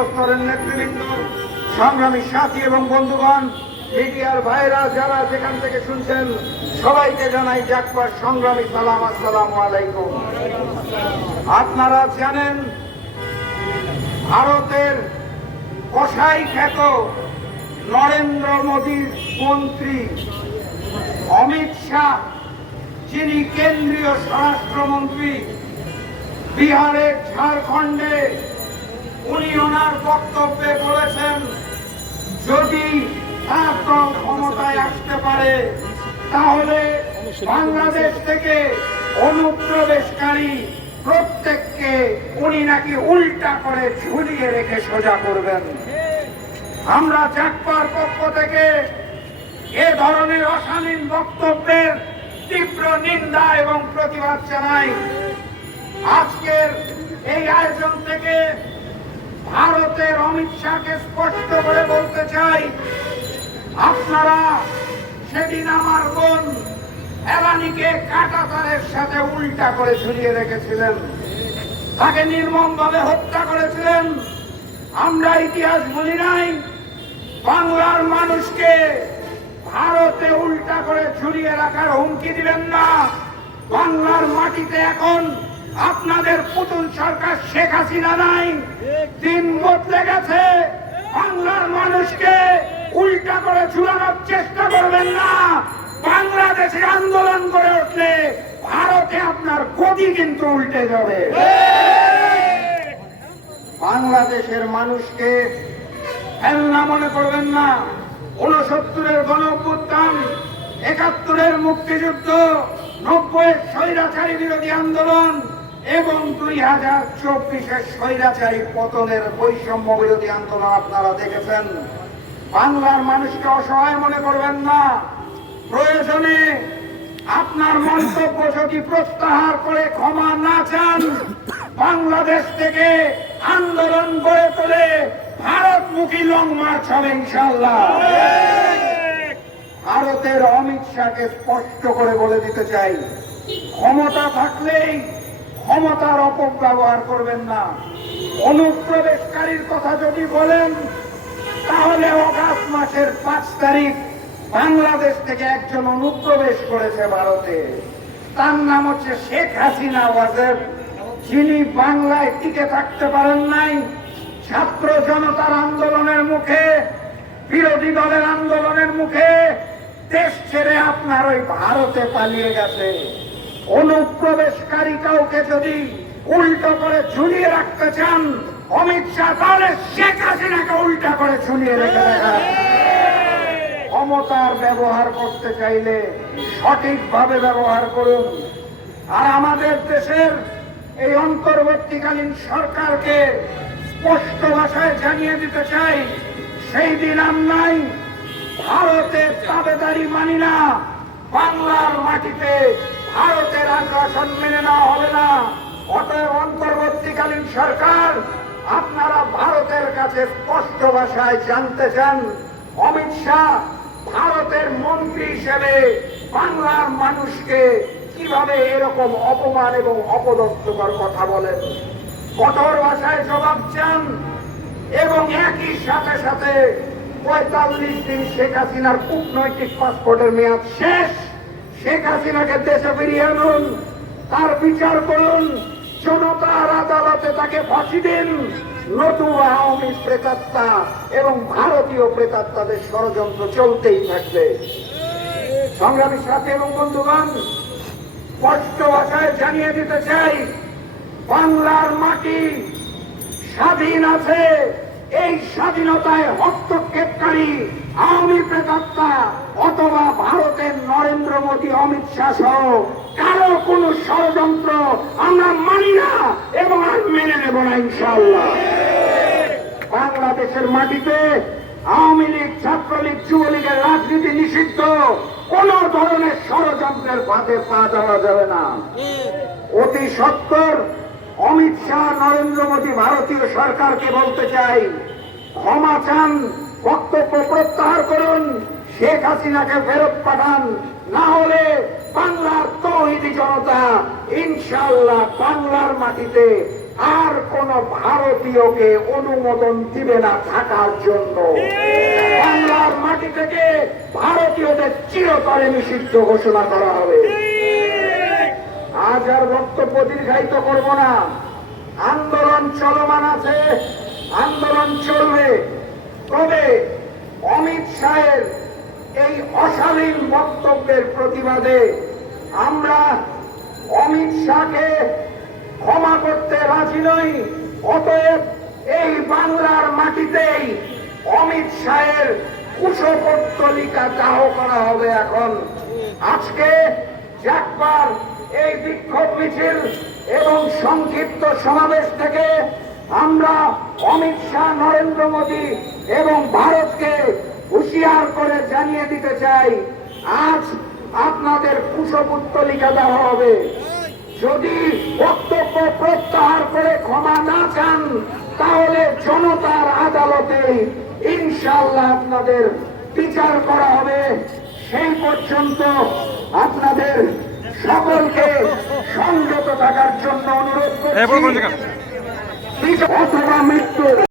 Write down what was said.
সর্বস্তরের নেতৃবৃন্দ, সংগ্রামী সাথী এবং বন্ধুগণ, মিডিয়ার ভাইরা যারা যেখান থেকে শুনছেন, সবাইকে জানাই জাকবার সংগ্রামী সালাম, আসসালামু আলাইকুম। আপনারা জানেন, ভারতের কসাই খ্যাত নরেন্দ্র মোদীর মন্ত্রী অমিত শাহ, যিনি কেন্দ্রীয় স্বরাষ্ট্রমন্ত্রী, বিহারের ঝাড়খণ্ডে উনি ওনার বক্তব্যে বলেছেন, যদি তার ক্ষমতায় আসতে পারে, তাহলে বাংলাদেশ থেকে অনুপ্রবেশকারী প্রত্যেককে উনি নাকি উল্টা করে ঝুলিয়ে রেখে সোজা করবেন। আমরা চাকপার পক্ষ থেকে এ ধরনের অশালীন বক্তব্যের তীব্র নিন্দা এবং প্রতিবাদ জানাই। আজকের এই আয়োজন থেকে অমিত শাহকে স্পষ্ট করে বলতে চাই, আপনারা সেদিন আমার বোন এলানিকে কাটা তারের সাথে উল্টা করে ঝুলিয়ে রেখেছিলেন। তাকে নির্মমভাবে হত্যা করেছিলেন। আমরা ইতিহাস ভুলি নাই, বাংলার মানুষকে ভারতে উল্টা করে ঝুলিয়ে রাখার হুমকি দিবেন না। বাংলার মাটিতে এখন আপনাদের পুতুল সরকার শেখ হাসিনা নাই। দিন বদলে গেছে। বাংলার মানুষকে উল্টা করে ঝুলানোর চেষ্টা করবেন না। বাংলাদেশে আন্দোলন করে উঠলে ভারতে আপনার গতি কিন্তু উল্টে যাবে। বাংলাদেশের মানুষকে খেলনা মনে করবেন না। উনসত্তরের গণ একাত্তরের মুক্তিযুদ্ধ নব্বই স্বৈরাচারী বিরোধী আন্দোলন এবং দুই হাজার চব্বিশের স্বৈরাচারী পতনের বৈষম্য বিরোধী আন্দোলন আপনারা দেখেছেন। বাংলার মানুষকে অসহায় মনে করবেন না। প্রয়োজনে আপনার মন্তব্য যদি প্রত্যাহার করে ক্ষমা না চান, বাংলাদেশ থেকে আন্দোলন গড়ে তোলে ভারতমুখী লং মার্চ হবে ইনশাল্লাহ ভারতের অমিত শাহকে স্পষ্ট করে বলে দিতে চাই, ক্ষমতা থাকলেই ক্ষমতার অপব্যবহার করবেন না। অনুপ্রবেশকারীর কথা যদি বলেন, তাহলে অগাস্ট মাসের পাঁচ তারিখ বাংলাদেশ থেকে একজন অনুপ্রবেশ করেছে ভারতে। তার নাম হচ্ছে শেখ হাসিনা ওয়াজেব যিনি বাংলায় টিকে থাকতে পারেন নাই, ছাত্র জনতার আন্দোলনের মুখে, বিরোধী দলের আন্দোলনের মুখে, দেশ ছেড়ে আপনার ওই ভারতে পালিয়ে গেছে। অনুপ্রবেশকারী কাউকে যদি উল্টো করে ঝুলিয়ে রাখতে চান, অমিত শাহ, তাহলে শেখ হাসিনাকে উল্টা করে ঝুলিয়ে রেখে ক্ষমতার ব্যবহার করতে চাইলে সঠিকভাবে ব্যবহার করুন। আর আমাদের দেশের এই অন্তর্বর্তীকালীন সরকারকে স্পষ্ট ভাষায় জানিয়ে দিতে চাই, সেই দিন নাই। ভারতের তাবেদারি মানি না বাংলার মাটিতে ভারতের আগ্রাসন মেনে নেওয়া হবে না। অতএব অন্তর্বর্তীকালীন সরকার, আপনারা ভারতের কাছে স্পষ্ট ভাষায় জানতে চান, অমিত শাহ ভারতের মন্ত্রী হিসেবে বাংলার মানুষকে কীভাবে এরকম অপমান এবং অপদস্থকর কথা বলেন? কঠোর ভাষায় জবাব চান এবং একই সাথে সাথে পঁয়তাল্লিশ দিন শেখ হাসিনার কূটনৈতিক পাসপোর্টের মেয়াদ শেষ। শেখ হাসিনাকে দেশে ফিরিয়ে আনুন, তার বিচার করুন, জনতার আদালতে তাকে ফাঁসি দিন। নতুবা আওয়ামী প্রেতাত্মা এবং ভারতীয় প্রেতাত্মাদের ষড়যন্ত্র চলতেই থাকবে। সংগ্রামী সাথী এবং বন্ধুগণ, স্পষ্ট ভাষায় জানিয়ে দিতে চাই, বাংলার মাটি স্বাধীন আছে, এই স্বাধীনতায় হস্তক্ষেপকারী আওয়ামী প্রেতাত্মা অথবা ভারতের নরেন্দ্র মোদী, অমিত শাহ সহ কারও কোন ষড়যন্ত্র আমরা মানি না এবং আর মেনে নেব না ইনশাল্লাহ বাংলাদেশের মাটিতে আওয়ামী লীগ, ছাত্রলীগ, যুবলীগের রাজনীতি নিষিদ্ধ। কোন ধরনের ষড়যন্ত্রের ফাঁদে পা দেওয়া যাবে না। অতি সত্তর, অমিত শাহ, নরেন্দ্র মোদী ভারতীয় সরকারকে বলতে চাই, ক্ষমা চান, বক্তব্য প্রত্যাহার করুন। শেখ হাসিনাকে ফেরত পাঠান। না হলে বাংলার তৌহিদি জনতা ইনশাল্লাহ বাংলার মাটিতে আর কোন ভারতীয়কে অনুমোদন দিবে না থাকার জন্য। বাংলার মাটি থেকে ভারতীয়দের চিরতরে নিষিদ্ধ ঘোষণা করা হবে। আজ আর বক্তব্য দীর্ঘায়িত করব না। আন্দোলন চলমান আছে, আন্দোলন চলবে। তবে অমিত শাহের এই অশালীন বক্তব্যের প্রতিবাদে আমরা অমিত শাহকে ক্ষমা করতে রাজি নই, অতএব এই বাংলার মাটিতেই অমিত শাহের কুশপত্তলিকা দাহ করা হবে এখন। আজকে একবার এই বিক্ষোভ মিছিল এবং সংক্ষিপ্ত সমাবেশ থেকে আমরা অমিত শাহ, নরেন্দ্র মোদী এবং ভারতকে হুঁশিয়ার করে জানিয়ে দিতে চাই আজ আপনাদের কুশপুত্তলিকা দেওয়া হবে। যদি বক্তব্য প্রত্যাহার করে ক্ষমা না চান তাহলে জনতার আদালতে ইনশাল্লাহ আপনাদের বিচার করা হবে। সেই পর্যন্ত আপনাদের সকলকে সংযত থাকার জন্য অনুরোধ করছি। অথবা মৃত্যু।